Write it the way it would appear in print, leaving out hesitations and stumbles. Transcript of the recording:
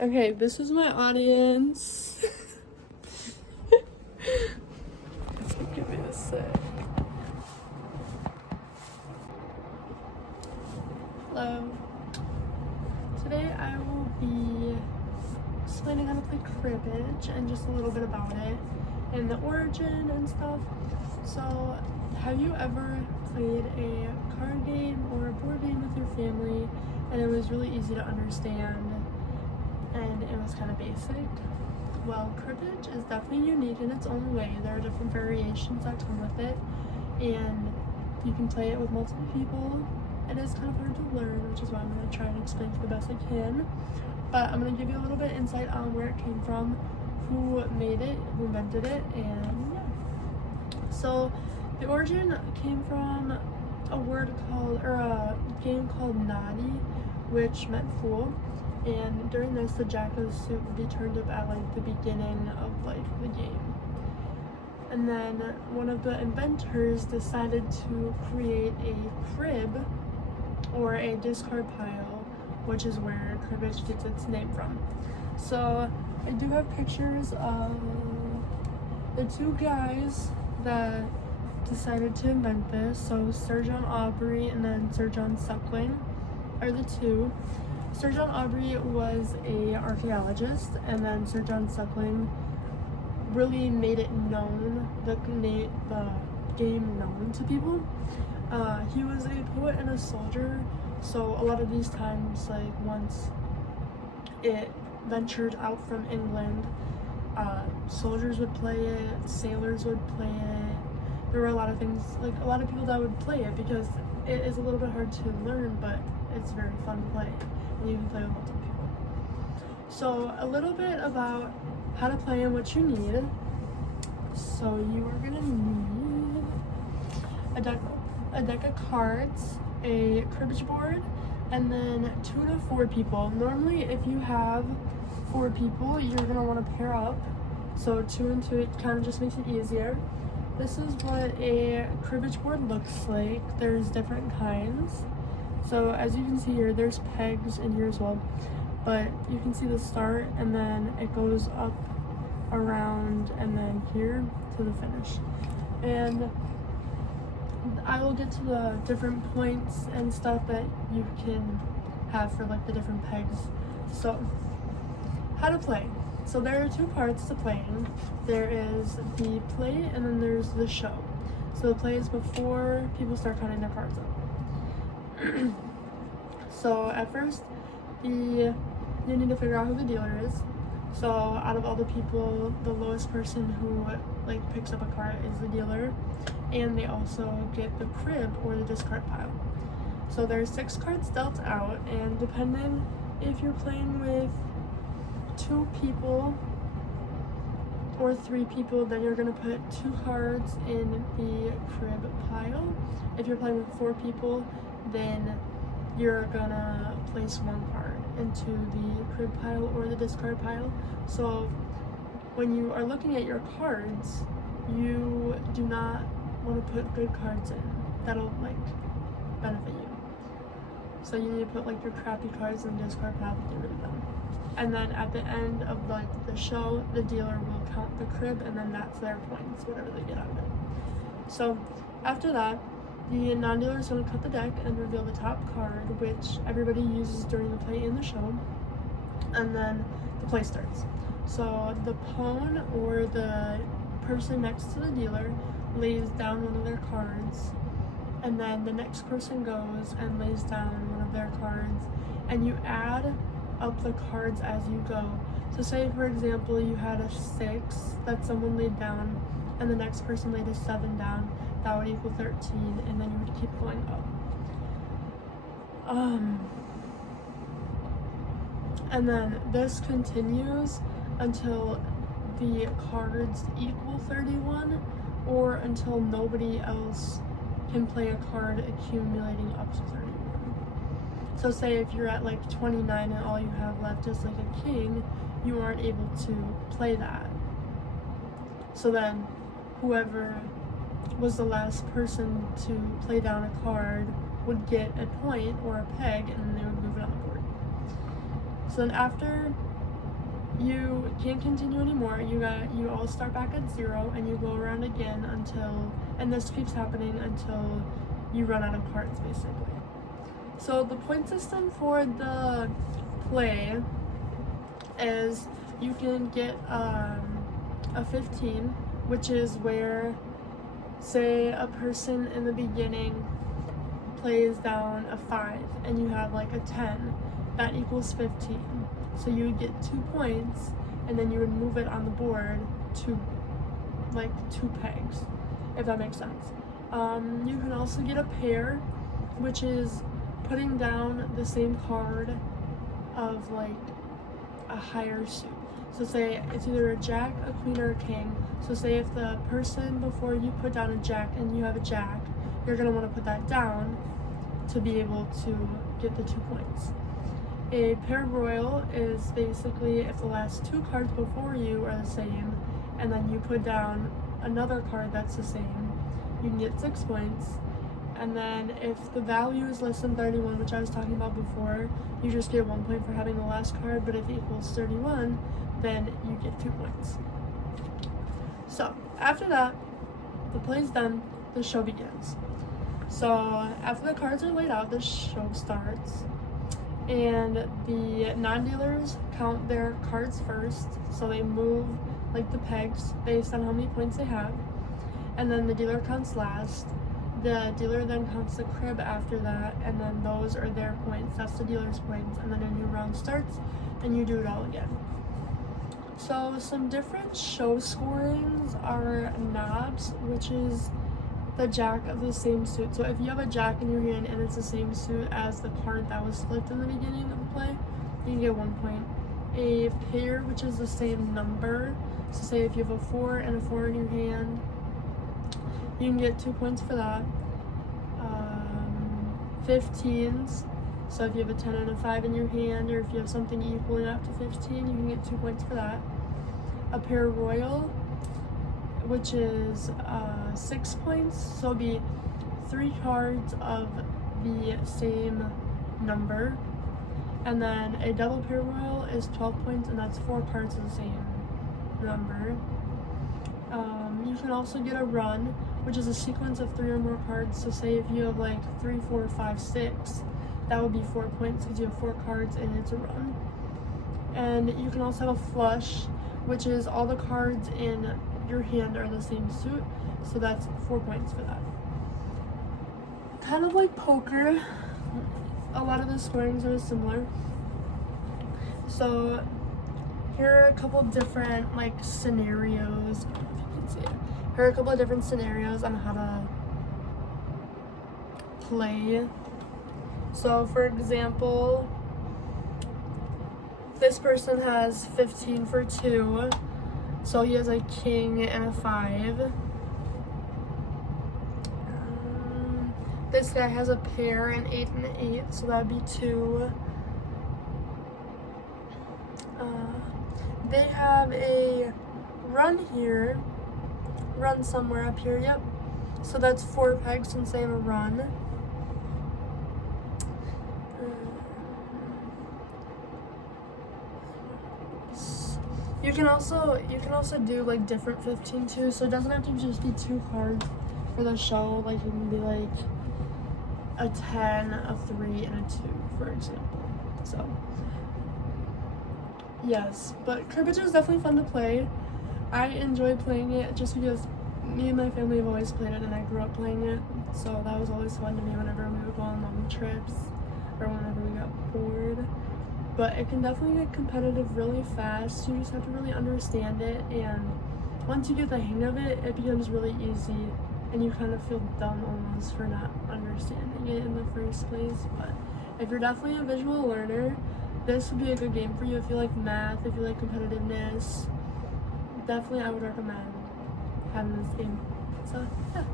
Okay, this is my audience. Give me a sec. Hello. Today I will be explaining how to play Cribbage and just a little bit about it and the origin and stuff. So, have you ever played a card game or a board game with your family and it was really easy to understand and it was kind of basic? Well, Cribbage is definitely unique in its own way. There are different variations that come with it, and you can play it with multiple people. It is kind of hard to learn, which is why I'm going to try and explain it the best I can. But I'm going to give you a little bit of insight on where it came from, who made it, who invented it, and yeah. So the origin came from a game called Naughty, which meant fool. And during this, the jack of the suit would be turned up at like the beginning of like the game. And then one of the inventors decided to create a crib or a discard pile, which is where Cribbage gets its name from. So I do have pictures of the two guys that decided to invent this. So Sir John Aubrey and then Sir John Suckling are the two. Sir John Aubrey was an archaeologist, and then Sir John Suckling really made it known, the game known to people. He was a poet and a soldier, so a lot of these times, like once it ventured out from England, soldiers would play it, sailors would play it. There were a lot of things, like a lot of people that would play it because it is a little bit hard to learn, but it's very fun to play. And you can play with multiple people. So a little bit about how to play and what you need. So you are gonna need a deck of cards, a cribbage board, and then 2 to 4 people. Normally, if you have 4 people, you're gonna want to pair up. So 2 and 2, it kind of just makes it easier. This is what a cribbage board looks like. There's different kinds. So as you can see here, there's pegs in here as well, but you can see the start and then it goes up around and then here to the finish. And I will get to the different points and stuff that you can have for like the different pegs. So how to play. So there are 2 parts to playing. There is the play and then there's the show. So the play is before people start counting their cards up. So at first, you need to figure out who the dealer is. So out of all the people, the lowest person who like picks up a card is the dealer, and they also get the crib or the discard pile. So there's 6 cards dealt out, and depending if you're playing with 2 people or 3 people, then you're gonna put 2 cards in the crib pile. If you're playing with 4 people, then you're gonna place 1 card into the crib pile or the discard pile. So when you are looking at your cards, you do not want to put good cards in that'll like benefit you. So you need to put like your crappy cards in the discard pile to get rid of them. And then at the end of like the show, the dealer will count the crib, and then that's their points, whatever they get out of it. So after that, the non-dealer is going to cut the deck and reveal the top card, which everybody uses during the play and the show, and then the play starts. So the pawn or the person next to the dealer lays down one of their cards, and then the next person goes and lays down one of their cards, and you add up the cards as you go. So say for example you had a 6 that someone laid down and the next person laid a 7 down, that would equal 13, and then you would keep going up. And then this continues until the cards equal 31 or until nobody else can play a card accumulating up to 31. So say if you're at like 29 and all you have left is like a king, you aren't able to play that. So then whoever was the last person to play down a card would get a point or a peg, and then they would move it on the board. So then after you can't continue anymore. You all start back at 0 and you go around again and this keeps happening until you run out of cards, basically. So the point system for the play is you can get a 15, which is where, say, a person in the beginning plays down a 5 and you have like a 10, that equals 15. So you would get 2 points and then you would move it on the board to like 2 pegs, if that makes sense. You can also get a pair, which is putting down the same card of like a higher suit. So say it's either a jack, a queen, or a king. So say if the person before you put down a jack and you have a jack, you're going to want to put that down to be able to get the 2 points. A pair royal is basically if the last 2 cards before you are the same and then you put down another card that's the same, you can get 6 points. And then if the value is less than 31, which I was talking about before, you just get 1 point for having the last card, but if it equals 31, then you get 2 points. So after that, the play's done, the show begins. So after the cards are laid out, the show starts. And the non-dealers count their cards first, so they move like the pegs based on how many points they have. And then the dealer counts last. The dealer then counts the crib after that, and then those are their points. That's the dealer's points. And then a new round starts, and you do it all again. So some different show scorings are knobs, which is the jack of the same suit. So if you have a jack in your hand and it's the same suit as the card that was flipped in the beginning of the play, you can get 1 point. A pair, which is the same number. So say if you have a 4 and a 4 in your hand, you can get 2 points for that. 15s, so if you have a 10 and a 5 in your hand, or if you have something equaling up to 15, you can get 2 points for that. A pair royal, which is 6 points, so it'll be 3 cards of the same number. And then a double pair royal is 12 points, and that's 4 cards of the same number. You can also get a run, which is a sequence of 3 or more cards. So say if you have like 3, 4, 5, 6, that would be 4 points because you have 4 cards and it's a run. And you can also have a flush, which is all the cards in your hand are the same suit, so that's 4 points for that. Kind of like poker, a lot of the scorings are similar. So here are a couple different like scenarios. Here are a couple of different scenarios on how to play. So for example, this person has 15 for 2, so he has a king and a 5. This guy has a pair, an 8 and an 8, so that'd be 2. They have a run here, run somewhere up here, yep. So that's 4 pegs since they have a run. You can also do like different 15 too, so it doesn't have to just be 2 cards for the show. Like it can be like a 10, a 3, and a 2, for example. So yes, but cribbage is definitely fun to play. I enjoy playing it just because me and my family have always played it and I grew up playing it, so that was always fun to me whenever we would go on long trips or whenever we got bored. But it can definitely get competitive really fast. You just have to really understand it, and once you get the hang of it, it becomes really easy and you kind of feel dumb almost for not understanding it in the first place. But if you're definitely a visual learner, this would be a good game for you. If you like math, if you like competitiveness, definitely I would recommend having this game. So yeah.